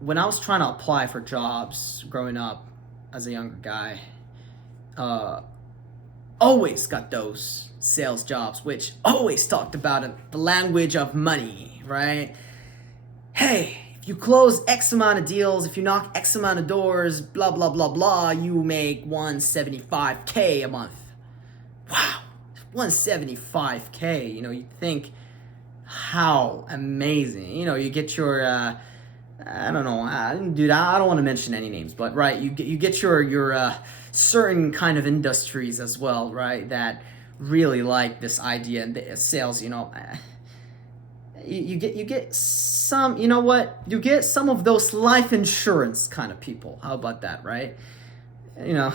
when I was trying to apply for jobs growing up as a younger guy, uh, always got those sales jobs, which always talked about it, the language of money, right? Hey, if you close X amount of deals, if you knock X amount of doors, blah, blah, blah, blah, you make 175K a month. Wow, 175K. You think how amazing. You get your, I don't know, dude, I don't want to mention any names, but right, you get your certain kind of industries as well, right, that really like this idea and the sales, you get some, you know what? You get some of those life insurance kind of people. How about that, right? You know,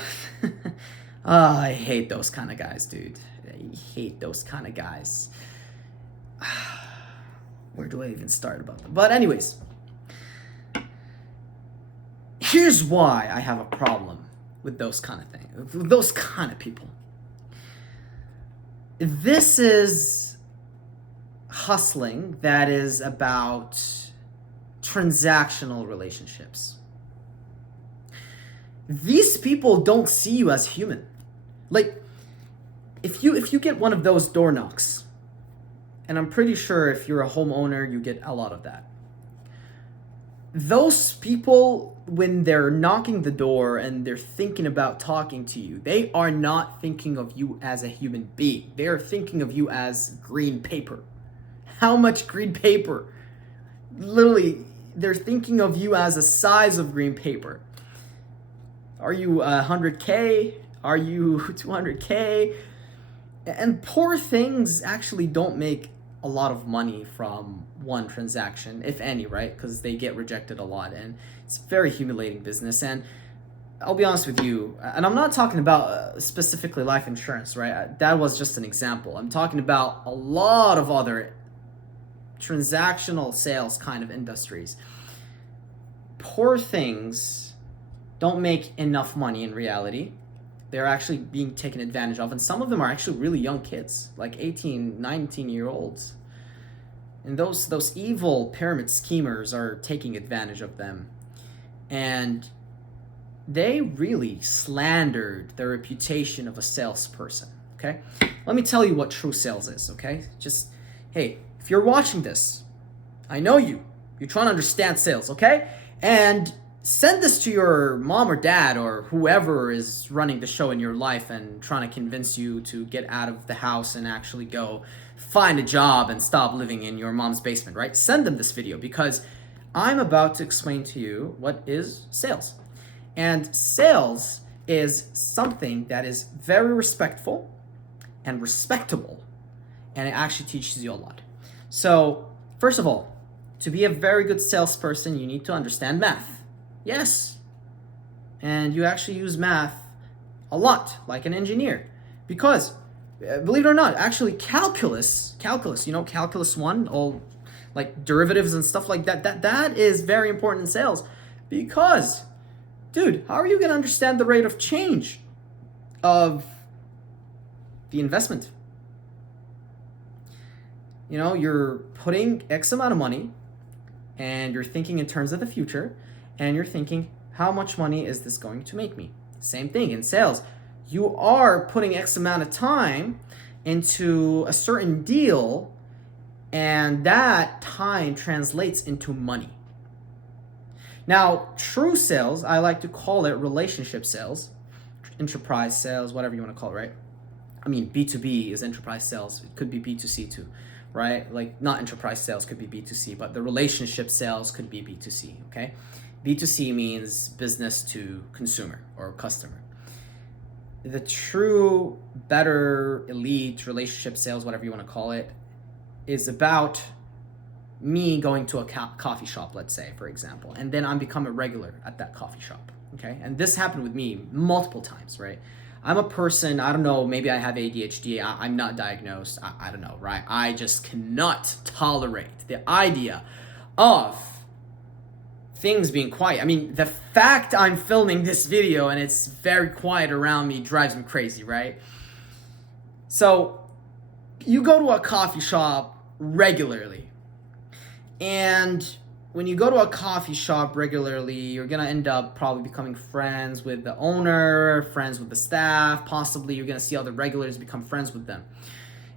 I hate those kind of guys, dude. I hate those kind of guys. Where do I even start about them? But anyways, here's why I have a problem with those kind of things, with those kind of people. This is hustling that is about transactional relationships. These people don't see you as human. Like, if you get one of those door knocks, and I'm pretty sure if you're a homeowner, you get a lot of that. Those people, when they're knocking the door and they're thinking about talking to you, they are not thinking of you as a human being. They are thinking of you as green paper. How much green paper? Literally, they're thinking of you as a size of green paper. Are you 100K? Are you 200K? And poor things actually don't make a lot of money from one transaction, if any, right? Because they get rejected a lot, and it's a very humiliating business. And I'll be honest with you, and I'm not talking about specifically life insurance, right? That was just an example. I'm talking about a lot of other transactional sales kind of industries. Poor things don't make enough money in reality. They're actually being taken advantage of, and some of them are actually really young kids, like 18, 19-year-olds. And those evil pyramid schemers are taking advantage of them. And they really slandered the reputation of a salesperson, okay? Let me tell you what true sales is, okay? Just, hey, if you're watching this, I know you. You're trying to understand sales, okay? And send this to your mom or dad or whoever is running the show in your life and trying to convince you to get out of the house and actually go find a job and stop living in your mom's basement, right? Send them this video because I'm about to explain to you what is sales. And sales is something that is very respectful and respectable, and it actually teaches you a lot. So, first of all, to be a very good salesperson, you need to understand math. Yes. And you actually use math a lot, like an engineer. Because, believe it or not, actually calculus, calculus 1, all like derivatives and stuff like that, that is very important in sales. Because, dude, how are you going to understand the rate of change of the investment? You're putting X amount of money, and you're thinking in terms of the future, and you're thinking, how much money is this going to make me? Same thing in sales. You are putting X amount of time into a certain deal, and that time translates into money. Now, true sales, I like to call it relationship sales, enterprise sales, whatever you want to call it, right? I mean, B2B is enterprise sales. It could be B2C too, right? Like, not enterprise sales could be B2C, but the relationship sales could be B2C, okay? B2C means business to consumer or customer. The true, better, elite relationship sales, whatever you want to call it, is about me going to a coffee shop, let's say, for example, and then I'm become a regular at that coffee shop, okay? And this happened with me multiple times, right? I'm a person, I don't know, maybe I have ADHD, I'm not diagnosed, I don't know, right? I just cannot tolerate the idea of things being quiet. I mean, the fact I'm filming this video and it's very quiet around me drives me crazy, right? So, you go to a coffee shop regularly, and when you go to a coffee shop regularly, you're gonna end up probably becoming friends with the owner, friends with the staff. Possibly you're gonna see other regulars, become friends with them.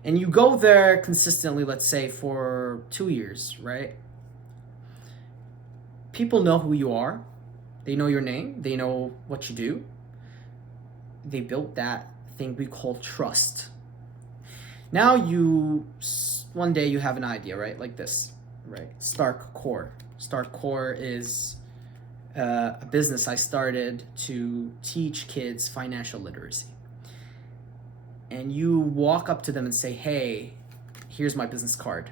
And you go there consistently, let's say for 2 years, right? People know who you are. They know your name. They know what you do. They built that thing we call trust. Now one day you have an idea, right? Like this, right? Stark Core. Stark Core is a business I started to teach kids financial literacy. And you walk up to them and say, hey, here's my business card.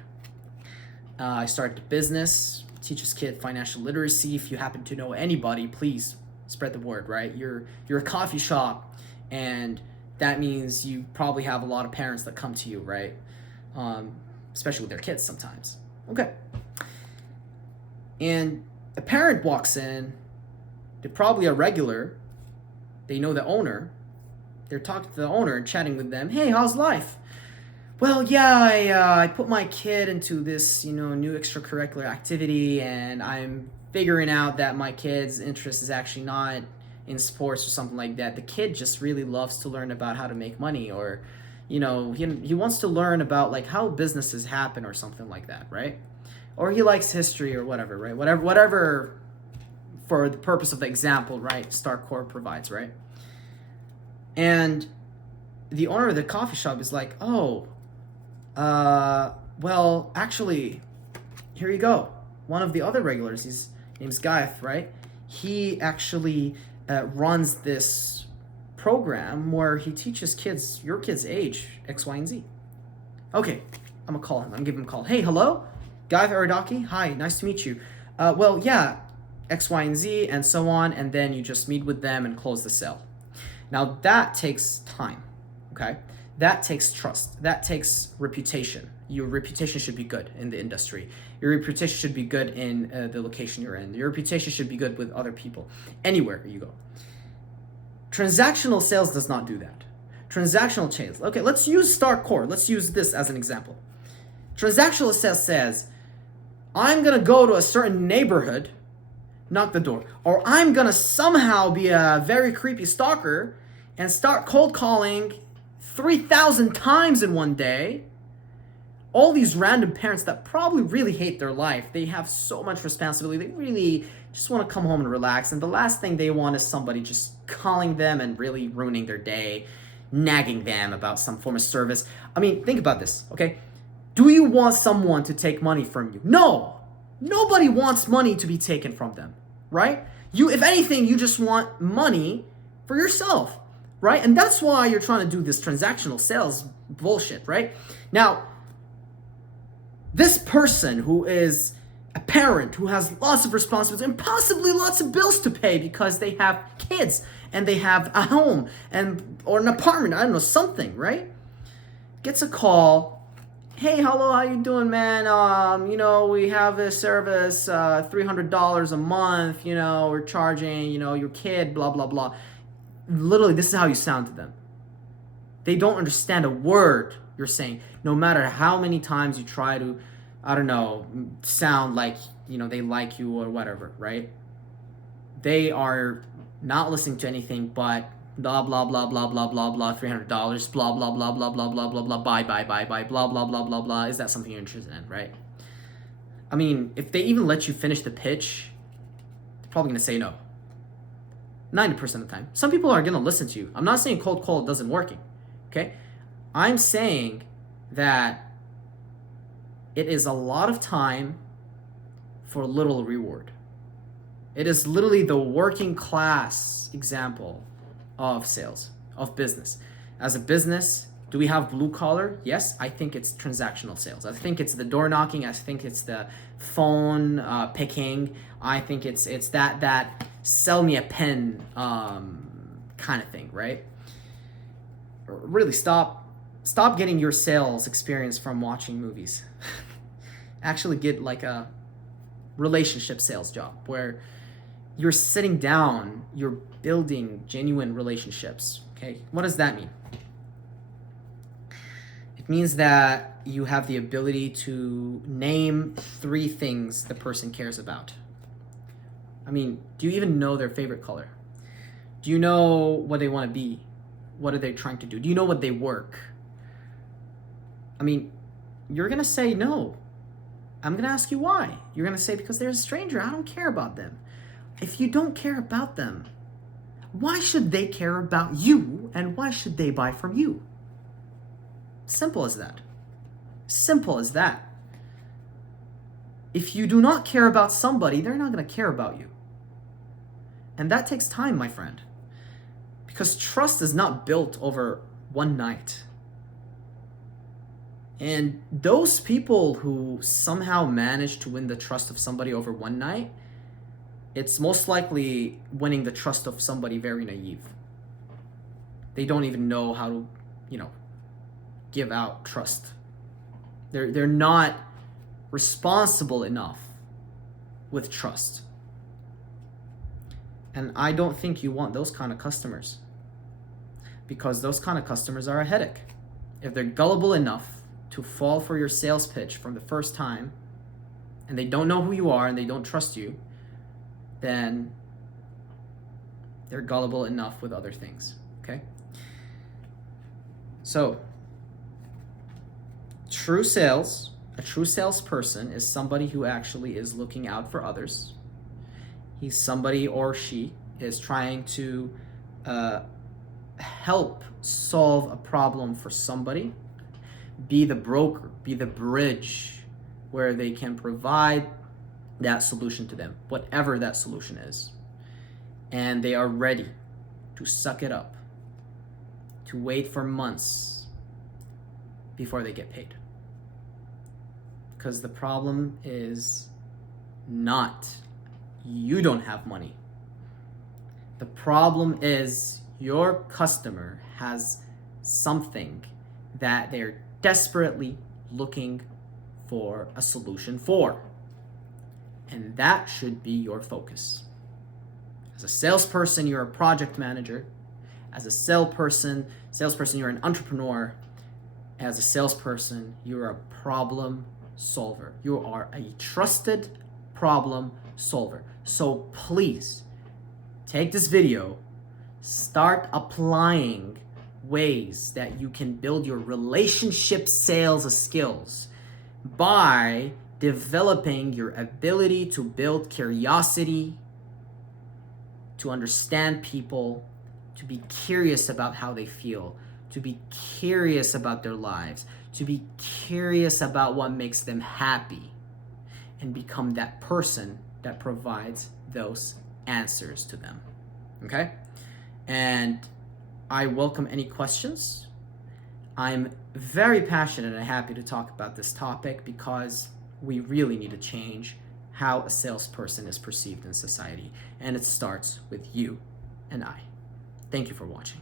I started a business, teaches kids financial literacy. If you happen to know anybody, please spread the word, right? You're a coffee shop, and that means you probably have a lot of parents that come to you, right? Especially with their kids sometimes. Okay. And a parent walks in, they're probably a regular, they know the owner, they're talking to the owner and chatting with them. Hey, how's life? Well, yeah, I put my kid into this, new extracurricular activity, and I'm figuring out that my kid's interest is actually not in sports or something like that. The kid just really loves to learn about how to make money, or, he wants to learn about like how businesses happen or something like that, right? Or he likes history or whatever, right? Whatever for the purpose of the example, right? Stark Core provides, right? And the owner of the coffee shop is like, oh, well, actually, here you go. One of the other regulars, his name's Gaif, right? He actually runs this program where he teaches kids, your kid's age, X, Y, and Z. Okay, I'm gonna call him. I'm gonna give him a call. Hey, hello? Gaif Aradaki? Hi, nice to meet you. Well, yeah, X, Y, and Z, and so on, and then you just meet with them and close the sale. Now, that takes time, okay? That takes trust. That takes reputation. Your reputation should be good in the industry. Your reputation should be good in the location you're in. Your reputation should be good with other people, anywhere you go. Transactional sales does not do that. Transactional sales, okay, let's use Stark Core. Let's use this as an example. Transactional sales says, I'm gonna go to a certain neighborhood, knock the door, or I'm gonna somehow be a very creepy stalker and start cold calling 3,000 times in one day. All these random parents that probably really hate their life. They have so much responsibility. They really just want to come home and relax. And the last thing they want is somebody just calling them and really ruining their day, nagging them about some form of service. I mean, think about this, okay? Do you want someone to take money from you? No. Nobody wants money to be taken from them, right? If anything, you just want money for yourself, right? And that's why you're trying to do this transactional sales bullshit, right? Now, this person who is a parent who has lots of responsibilities and possibly lots of bills to pay because they have kids and they have a home or an apartment, I don't know, something, right? Gets a call. Hey, hello, how you doing, man? We have this service, $300 a month, we're charging, your kid, blah, blah, blah. Literally, this is how you sound to them. They don't understand a word you're saying, no matter how many times you try to, sound like, they like you or whatever, right? They are not listening to anything but blah, blah, blah, blah, blah, blah, blah, $300, blah, blah, blah, blah, blah, blah, blah, blah, bye, blah, blah, blah, blah, blah. Is that something you're interested in, right? I mean, if they even let you finish the pitch, they're probably going to say no. 90% of the time. Some people are going to listen to you. I'm not saying cold call doesn't working, okay? I'm saying that it is a lot of time for little reward. It is literally the working class example of sales, of business. As a business, do we have blue collar? Yes, I think it's transactional sales. I think it's the door knocking. I think it's the phone picking. I think it's that sell me a pen kind of thing, right? Really stop getting your sales experience from watching movies. Actually get like a relationship sales job where you're sitting down, you're building genuine relationships, okay? What does that mean? It means that you have the ability to name 3 things the person cares about. I mean, do you even know their favorite color? Do you know what they want to be? What are they trying to do? Do you know what they work? I mean, you're going to say no. I'm going to ask you why. You're going to say because they're a stranger. I don't care about them. If you don't care about them, why should they care about you, and why should they buy from you? Simple as that. Simple as that. If you do not care about somebody, they're not going to care about you. And that takes time, my friend. Because trust is not built over one night. And those people who somehow manage to win the trust of somebody over one night, it's most likely winning the trust of somebody very naive. They don't even know how to, give out trust. They're not responsible enough with trust. And I don't think you want those kind of customers, because those kind of customers are a headache. If they're gullible enough to fall for your sales pitch from the first time, and they don't know who you are and they don't trust you, then they're gullible enough with other things, okay? So, a true salesperson is somebody who actually is looking out for others. He's somebody, or she is trying to help solve a problem for somebody, be the broker, be the bridge where they can provide that solution to them, whatever that solution is. And they are ready to suck it up, to wait for months before they get paid. Because the problem is not you don't have money. The problem is your customer has something that they're desperately looking for a solution for. And that should be your focus. As a salesperson, you're a project manager. As a salesperson, you're an entrepreneur. As a salesperson, you're a problem solver. You are a trusted problem solver. So please take this video, start applying ways that you can build your relationship sales skills by developing your ability to build curiosity, to understand people, to be curious about how they feel, to be curious about their lives, to be curious about what makes them happy, and become that person that provides those answers to them. Okay? And I welcome any questions. I'm very passionate and happy to talk about this topic because we really need to change how a salesperson is perceived in society. And it starts with you and I. Thank you for watching.